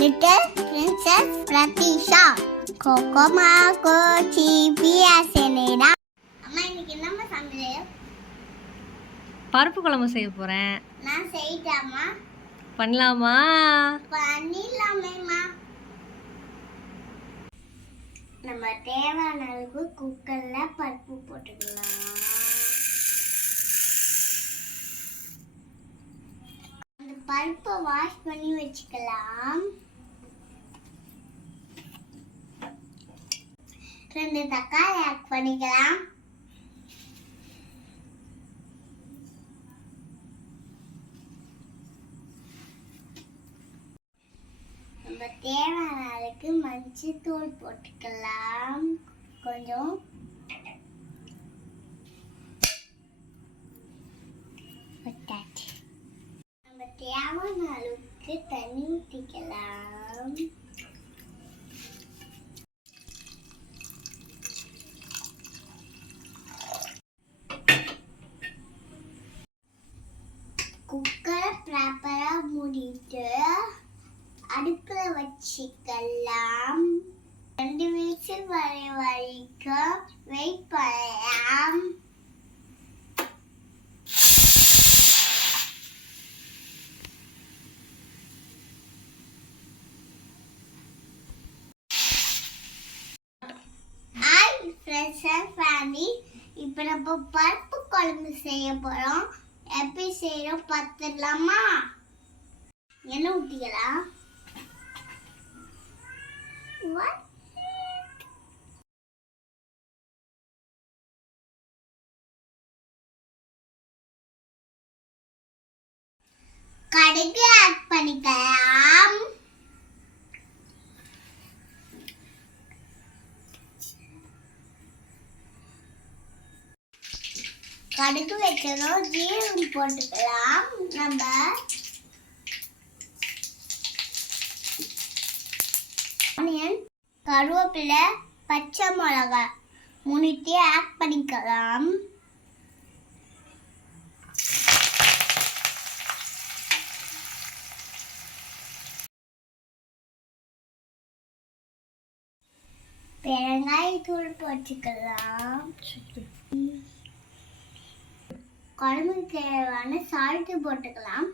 Little Princess Pratisha Kokoma Kochi Pia Seneda. அம்மா இன்னைக்கு என்னம்மா சமையல்? பருப்பு குழம்பு செய்ய போறேன். நான் செய்யட்டாமா? பண்ணலாமா? பண்ணிடலாமேம்மா. நம்ம தேவையான அளவு குக்கர்ல பருப்பு போட்டுக்கலாம். அந்த பருப்பை வாஷ் பண்ணி வச்சுக்கலாம். 2 தக்காளி ஆட் பண்ணிக்கலாம். நம்ம தேவையான அளவுக்கு மஞ்சள் தூள் போட்டுக்கலாம். கொஞ்சம் நம்ம தேவையான அளவுக்கு தண்ணி ஊற்றிக்கலாம். குக்கரை ப்ராப்பரா மூடிட்டு அடுப்புல வச்சுக்கலாம். 2 விசில் வர வரைக்கும் வெயிட் பண்ணலாம். ஹாய் ஃப்ரெண்ட்ஸ் அண்ட் ஃபேமிலி, இப்போ நம்ம பருப்பு குழம்பு செய்ய போறோம். எப்படி செய்யறோம் பார்த்துடலாமா? எண்ணெய் ஊற்றிக்கலாம். கடுகு ஆட் பண்ணிக்கலாம். கடுகு வைக்கணும். ஜீரகம் போட்டுக்கலாம். நம்ம ஆனியன், கருவேப்பிலை, பச்சை மிளகாய் 3 ஆட் பண்ணிக்கலாம். பெருங்காயத்தூள் போட்டுக்கலாம். குழம்புக்கு தேவையான சால்ட் போட்டுக்கலாம்.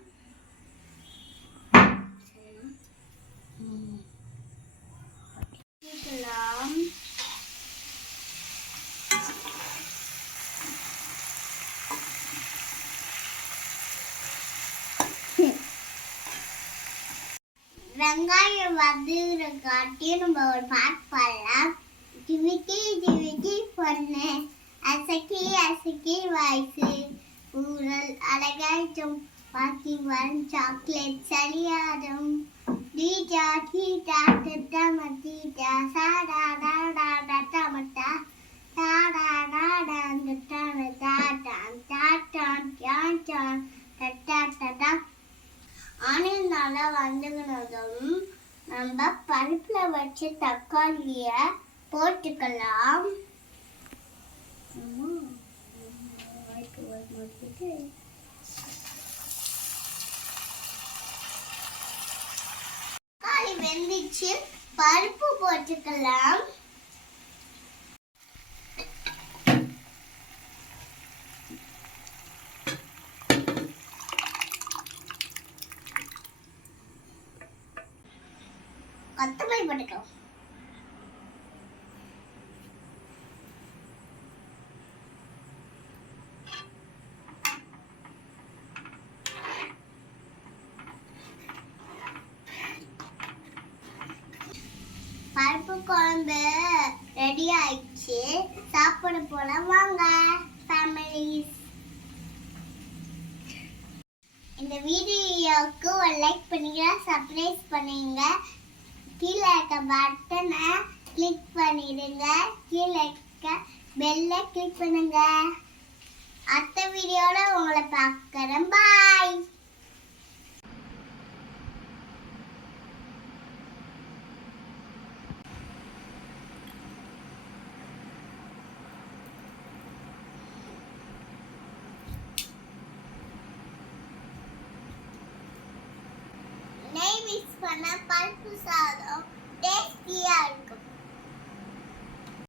வெங்காயம் வதங்குற காட்டியும் நம்ம ஒரு பாட்டு பாடலாம். ஜிமிக்கி ஜிமிக்கி பொண்ணு அசக்கி அசக்கி வயசு ஊரல் அழகாய்டும் பாக்கி வரும் சாக்லேட் சரியாடும் டீட்டா டீட்டா டட்டா மட்டீட்டா சாடா டாடா டட்டா மட்டா டாடா டாடா டட்டா மட்டா டான் டாடான் டான் டான் டட்டா டட்டா. ஆனியன் நல்லா வதங்கினதும் நம்ம பருப்புல வச்சு தக்காளிய போட்டுக்கலாம். தக்காளி வெந்துச்சு, பருப்பு போட்டுக்கலாம். கொத்தமல்லி போட்டுக்கலாம். பருப்பு குழம்பு ரெடி ஆயிடுச்சு. சாப்பிட போலாம் வாங்க ஃபேமிலிஸ். இந்த வீடியோக்கு ஒரு லைக் பண்ணுங்க, சப்ஸ்கிரைப் பண்ணுங்க, கீழே இருக்க பட்டனை கிளிக் பண்ணிடுங்க, கீழே இருக்க பெல்லை கிளிக் பண்ணுங்க. அடுத்த வீடியோல உங்களை பார்க்குறேன். பாய். நெய் மிக்ஸ் பண்ண பருப்பு சாதம்